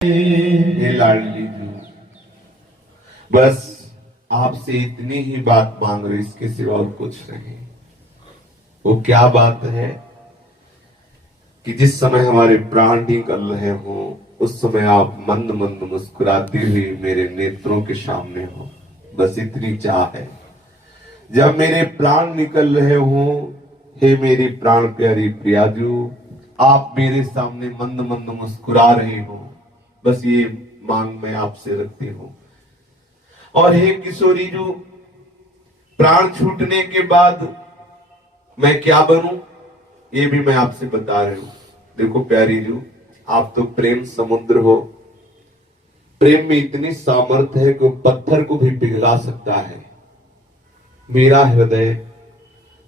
हे लाडली जी, बस आपसे इतनी ही बात मांग रही, इसके सिवा और कुछ नहीं। वो क्या बात है कि जिस समय हमारे प्राण निकल रहे हो उस समय आप मंद मंद मुस्कुराती हुई मेरे नेत्रों के सामने हो, बस इतनी चाह है। जब मेरे प्राण निकल रहे हो, हे मेरी प्राण प्यारी प्रियाजू, आप मेरे सामने मंद मंद मुस्कुरा रही हो, बस ये मांग मैं आपसे रखती हूं। और हे किशोरी जो, प्राण छूटने के बाद मैं क्या बनूं ये भी मैं आपसे बता रही हूं। देखो प्यारी जो, आप तो प्रेम समुद्र हो। प्रेम में इतनी सामर्थ्य है कि वो पत्थर को भी पिघला सकता है। मेरा हृदय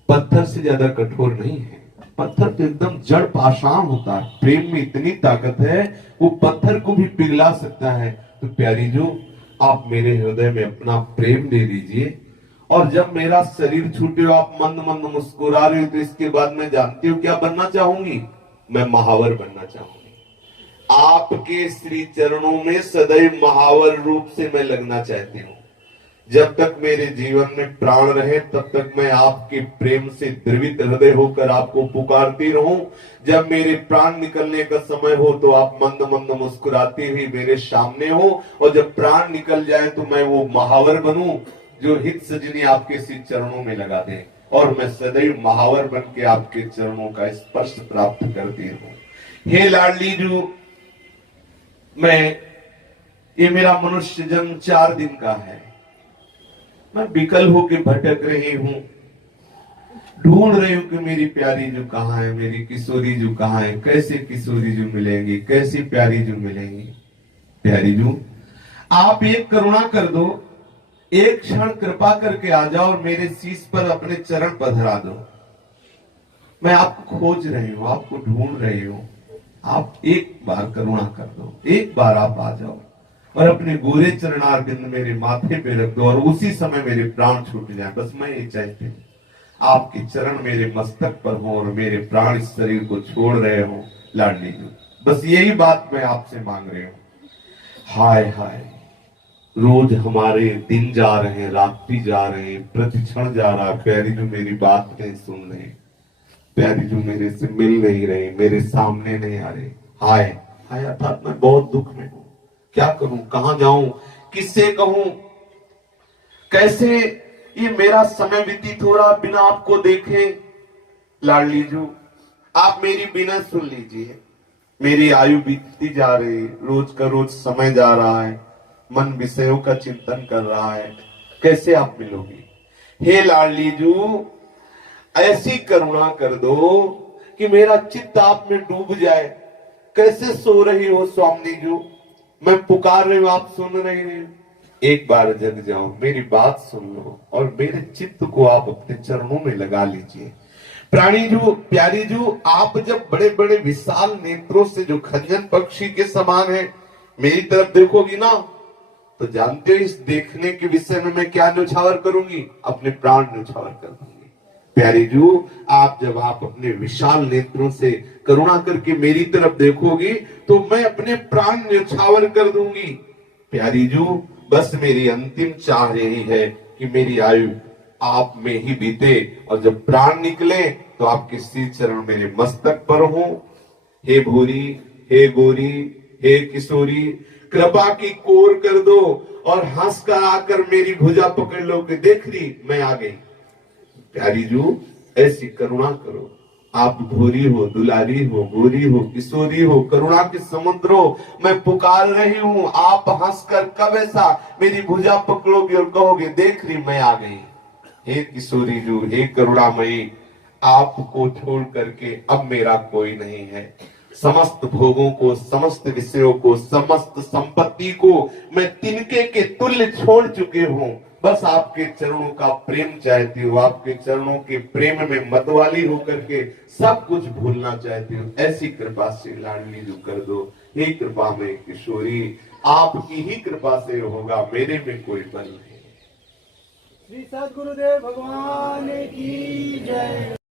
पत्थर से ज्यादा कठोर नहीं है। पत्थर तो एकदम जड़ पाषाण होता है, प्रेम में इतनी ताकत है वो पत्थर को भी पिघला सकता है। तो प्यारी जो, आप मेरे हृदय में अपना प्रेम दे दीजिए। और जब मेरा शरीर छूटे हो, आप मंद मंद मुस्कुरा रहे हो, तो इसके बाद मैं जानती हूँ क्या बनना चाहूंगी। मैं महावर बनना चाहूंगी। आपके श्री चरणों में सदैव महावर रूप से मैं लगना चाहती हूँ। जब तक मेरे जीवन में प्राण रहे तब तक मैं आपके प्रेम से द्रवित हृदय होकर आपको पुकारती रहूं। जब मेरे प्राण निकलने का समय हो तो आप मंद मंद मुस्कुराती हुई मेरे सामने हो, और जब प्राण निकल जाए तो मैं वो महावर बनूं जो हित सजनी आपके श्री चरणों में लगा दे, और मैं सदैव महावर बन के आपके चरणों का स्पर्श प्राप्त करती रहूं। हे लाडली जो, ये मेरा मनुष्य जन्म 4 दिन का है। मैं विकल होके भटक रही हूं, ढूंढ रही हूं कि मेरी प्यारी जो कहाँ है, मेरी किशोरी जो कहाँ है, कैसे किशोरी जो मिलेंगी, कैसी प्यारी जो मिलेंगी। प्यारी जो, आप एक करुणा कर दो, एक क्षण कृपा करके आ जाओ और मेरे शीश पर अपने चरण पधरा दो। मैं आपको खोज रही हूं, आपको ढूंढ रही हूं। आप एक बार करुणा कर दो, एक बार आप आ जाओ और अपने गोरे चरणारविंद मेरे माथे पे रख दो, और उसी समय मेरे प्राण छूट जाए। बस मैं ये चाहती हूँ, आपके चरण मेरे मस्तक पर हो और मेरे प्राण इस शरीर को छोड़ रहे हो। लाडली जी, बस यही बात मैं आपसे मांग रही हूँ। हाय हाय, रोज हमारे दिन जा रहे हैं, रात्रि जा रहे हैं, प्रतिक्षण जा रहा है। प्यारी जो मेरी बात नहीं सुन रही, प्यारी जो मेरे से मिल नहीं रही, मेरे सामने नहीं आ रही। हाय हाय, अर्थात मैं बहुत दुख में हूं। क्या करूं, कहां जाऊं, किससे कहूं, कैसे ये मेरा समय व्यतीत हो रहा बिना आपको देखे। लाडली जो, आप मेरी बिना सुन लीजिए। मेरी आयु बीतती जा रही, रोज का रोज समय जा रहा है, मन विषयों का चिंतन कर रहा है। कैसे आप मिलोगी। हे लाडली जो, ऐसी करुणा कर दो कि मेरा चित्त आप में डूब जाए। कैसे सो रही हो स्वामी जो, मैं पुकार रही हूं, आप सुन रही नहीं। एक बार जग जाओ, मेरी बात सुन लो और मेरे चित्त को आप अपने चरणों में लगा लीजिए। प्राणी जो, प्यारी जो, आप जब बड़े बड़े विशाल नेत्रों से जो खंजन पक्षी के समान है मेरी तरफ देखोगी ना, तो जानते हो इस देखने के विषय में मैं क्या न्यौछावर करूंगी, अपने प्राण न्यौछावर कर दूंगी। प्यारी जो, आप अपने विशाल नेत्रों से करुणा करके मेरी तरफ देखोगी तो मैं अपने प्राण न्यौछावर कर दूंगी। प्यारी जो, बस मेरी अंतिम चाह यही है कि मेरी आयु आप में ही बीते, और जब प्राण निकले तो आपके श्री चरण मेरे मस्तक पर हो। हे भूरी, हे गोरी, हे किशोरी, कृपा की कोर कर दो और हंसकर आकर मेरी भुजा पकड़ लो कि देख ली मैं आ गई। प्यारी जो, ऐसी करुणा करो। आप भूरी हो, दुलारी हो, गोरी हो, किशोरी हो, करुणा के समुद्र हो, मैं पुकार रही हूं। आप हंसकर कब ऐसा मेरी भुजा पकड़ोगे और कहोगे देख ली मैं आ गई। हे किशोरी जो, हे करुणामयी, आपको छोड़ करके अब मेरा कोई नहीं है। समस्त भोगों को, समस्त विषयों को, समस्त संपत्ति को मैं तिनके के तुल्य छोड़ चुके हूं। बस आपके चरणों का प्रेम चाहती हूँ, आपके चरणों के प्रेम में मतवाली होकर के सब कुछ भूलना चाहती हूँ। ऐसी कृपा से लाडली जो कर दो। हे कृपा में किशोरी, आपकी ही कृपा से होगा, मेरे में कोई बल नहीं। श्री सद्गुरुदेव भगवान की जय।